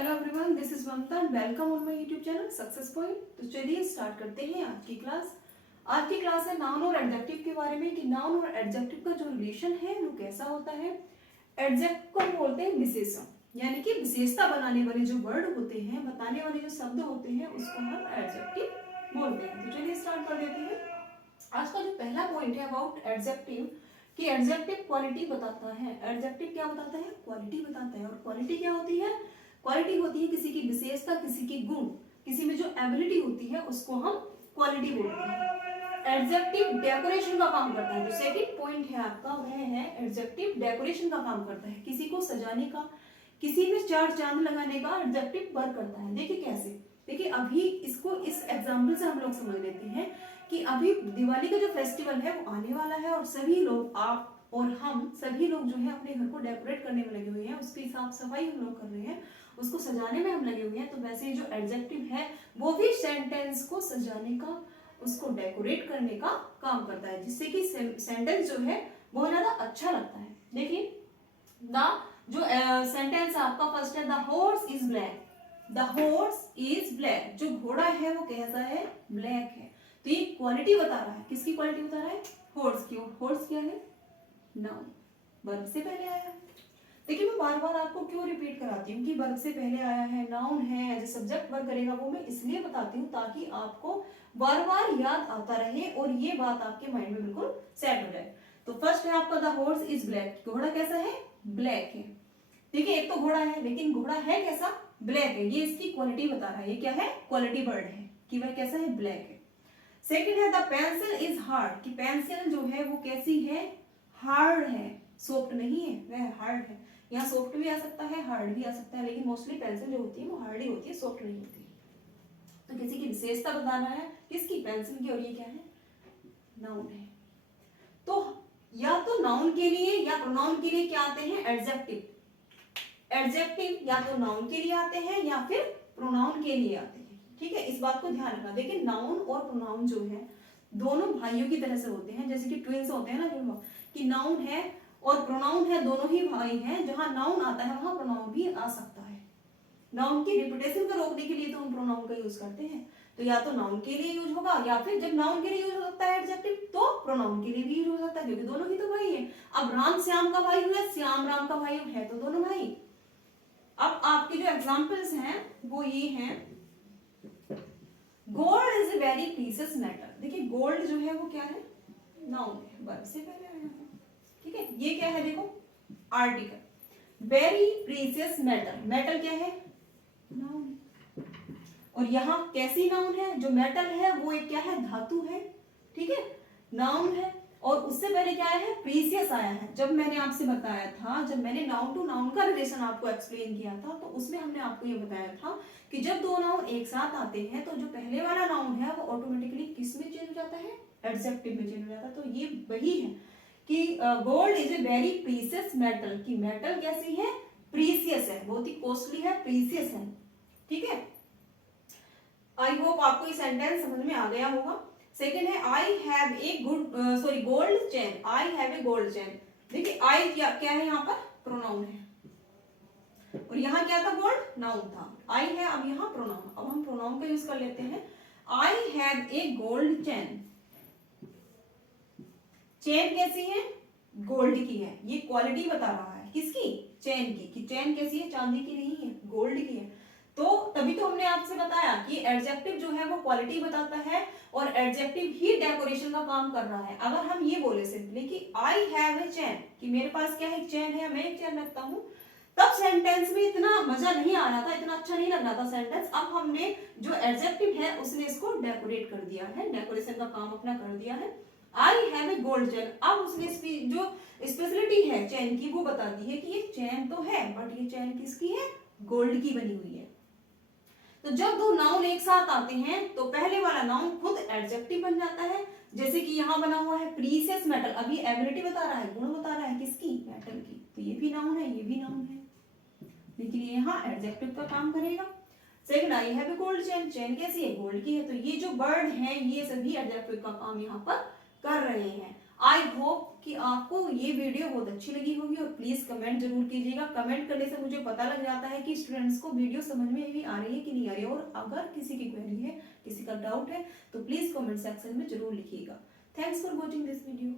Hello everyone, this is Mamta and welcome on my YouTube channel success point. तो चलिए start करते हैं आज की क्लास। आज की क्लास है नाउन और एडजेक्टिव के बारे में कि नाउन और एडजेक्टिव का जो रिलेशन है वो कैसा होता है। एडजेक्टिव को हम बोलते हैं विशेषण, यानी कि विशेषता बनाने वाले जो वर्ड होते हैं, बताने वाले जो शब्द होते हैं, उसको हम एडजेक्टिव बोलते हैं। तो चलिए स्टार्ट कर देते हैं। आज का जो पहला पॉइंट है अबाउट एडजेक्टिव कि एडजेक्टिव क्वालिटी बताता है। एडजेक्टिव क्या बताता है? क्वालिटी बताता है। और क्वालिटी क्या होती है? क्वालिटी होती है किसी की विशेषता, किसी की गुण, किसी में जो एबिलिटी होती है उसको हम क्वालिटी बोलते हैं। एडजेक्टिव डेकोरेशन का काम करता है। जो सेकंड पॉइंट है आपका वह है एडजेक्टिव डेकोरेशन का काम करता है, किसी को सजाने का, किसी में चार चांद लगाने का एडजेक्टिव वर्क करता है। देखिए कैसे, देखिए अभी इसको इस एग्जाम्पल से हम लोग समझ लेते हैं कि अभी दिवाली का जो फेस्टिवल है वो आने वाला है और सभी लोग, आप और हम सभी लोग जो है अपने घर को डेकोरेट करने में लगे हुए हैं, उसकी साफ सफाई हम लोग कर रहे हैं, उसको सजाने में हम लगे हुए हैं। तो वैसे ही जो एडजेक्टिव है वो भी सेंटेंस को सजाने का, उसको डेकोरेट करने का काम करता है, जिससे कि सेंटेंस जो है बहुत ज्यादा अच्छा लगता है। देखिए द जो सेंटेंस आपका फर्स्ट है, the horse is black. The horse is black, जो घोड़ा है वो कैसा है? ब्लैक है। तो ये क्वालिटी बता रहा है, किसकी क्वालिटी बता रहा है? हॉर्स की। हॉर्स क्या है? नाउन, वर्ब से पहले आया है। देखिए मैं बार बार आपको क्यों रिपीट कराती हूँ कि वर्ब से पहले आया है, नाउन है, एज सब्जेक्ट वर्क करेगा, वो मैं इसलिए बताती हूँ ताकि आपको बार बार याद आता रहे और ये बात आपके माइंड में बिल्कुल सेट हो जाए। तो फर्स्ट है आपका द हॉर्स इज ब्लैक, घोड़ा कैसा है? ब्लैक है। देखिए एक तो घोड़ा है, लेकिन घोड़ा है कैसा? ब्लैक है। ये इसकी क्वालिटी बता रहा है। ये क्या है? क्वालिटी वर्ड है कि वह कैसा है? ब्लैक है। सेकेंड है द पेंसिल इज हार्ड, कि पेंसिल जो है वो कैसी है? हार्ड है, सॉफ्ट नहीं है, वह हार्ड है। यहाँ सॉफ्ट भी आ सकता है, हार्ड भी आ सकता है, लेकिन मोस्टली पेंसिल जो होती है वो हार्ड ही होती है, सॉफ्ट नहीं होती है। तो किसी की विशेषता बताना है, किसकी? पेंसिल की। और ये क्या है? नाउन है। तो या तो नाउन के लिए या प्रोनाउन के लिए क्या आते हैं? एडजेक्टिव। एडजेक्टिव या तो नाउन के लिए आते हैं या फिर प्रोनाउन के लिए आते हैं। ठीक है, इस बात को ध्यान रखना। देखिए नाउन और प्रोनाउन जो है दोनों भाइयों की तरह से होते हैं, जैसे कि ट्विंस होते हैं ना, जो कि नाउन है और प्रोनाउन है, दोनों ही भाई हैं। जहां नाउन आता है वहां प्रोनाउन भी आ सकता है। नाउन की रिपीटेशन को रोकने के लिए तो हम प्रोनाउन का यूज करते हैं। तो या तो नाउन के लिए यूज होगा, या फिर जब नाउन के लिए यूज हो सकता है एडजेक्टिव, तो प्रोनाउन के लिए भी यूज हो सकता है, क्योंकि दोनों ही तो भाई हैं। अब राम श्याम का भाई हुआ, श्याम राम का भाई है, तो दोनों भाई। अब आपके जो एग्जाम्पल्स हैं वो ये हैं, gold is a very precious metal. देखिए गोल्ड जो है वो क्या है? नाउन है, वर्ब से पहले आया है। ठीक है, ये क्या है? देखो article. Very precious metal, metal क्या है? नाउन। और यहाँ कैसी नाउन है? जो मेटल है वो एक क्या है? धातु है। ठीक है, नाउन है। और उससे पहले क्या आया है? प्रीसियस आया है। जब मैंने आपसे बताया था, जब मैंने नाउन टू नाउन का रिलेशन आपको एक्सप्लेन किया था, तो उसमें हमने आपको ये बताया था कि जब दो नाउन एक साथ आते हैं तो जो पहले वाला नाउन है वो ऑटोमेटिकली किस में चेंज हो जाता है? एडजेक्टिव में चेंज हो जाता है। तो ये वही है कि gold is a very precious metal, की मेटल कैसी है? प्रीसियस है, बहुत ही कॉस्टली है, प्रीसियस है। ठीक है, आई होप आपको ये सेंटेंस समझ में आ गया होगा। सेकेंड है I have a gold chain. I have a gold chain. देखिए आई क्या है? यहाँ पर प्रोनाउन है और यहाँ क्या था? गोल्ड, नाउन था। आई है, अब यहाँ प्रोनाउन। अब हम प्रोनाउन का यूज कर लेते हैं। I have a gold chain. Chain कैसी है? गोल्ड की है। ये क्वालिटी बता रहा है, किसकी? चेन की। कि चेन कैसी है? चांदी की नहीं है, गोल्ड की है। तो तभी तो हमने आपसे बताया कि एडजेक्टिव जो है वो क्वालिटी बताता है और एडजेक्टिव ही डेकोरेशन का काम कर रहा है। अगर हम ये बोले सिंपली कि आई हैव ए चेन, कि मेरे पास क्या है? चेन है, मैं एक चेन रखता हूँ, तब सेंटेंस में इतना मजा नहीं आ रहा था, इतना अच्छा नहीं लग रहा था सेंटेंस। अब हमने जो एडजेक्टिव है उसने इसको डेकोरेट कर दिया है, डेकोरेशन का काम अपना कर दिया है। I have a gold chain, अब उसने जो स्पेशलिटी है चेन की वो बता दी है कि ये चेन तो है, बट ये चेन किसकी है? गोल्ड की बनी हुई है। तो जब दो नाउन एक साथ आते हैं तो पहले वाला नाउन खुद एडजेक्टिव बन जाता है। जैसे कि यहाँ बना हुआ है प्रीसियस मेटल, अभी एबिलिटी बता रहा है, गुण बता रहा है, किसकी? मेटल की। तो ये भी नाउन है, ये भी नाउन है, लेकिन ये यहाँ एडजेक्टिव का काम करेगा। Second, I have a gold chain. Chain कैसी है? गोल्ड की है। तो ये जो वर्ड है ये सभी एडजेक्टिव का काम यहाँ पर कर रहे हैं। आई होप कि आपको ये वीडियो बहुत अच्छी लगी होगी और प्लीज कमेंट जरूर कीजिएगा। कमेंट करने से मुझे पता लग जाता है कि स्टूडेंट्स को वीडियो समझ में भी आ रही है कि नहीं आ रही है। और अगर किसी की क्वेरी है, किसी का डाउट है, तो प्लीज कमेंट सेक्शन में जरूर लिखिएगा। Thanks for watching this video.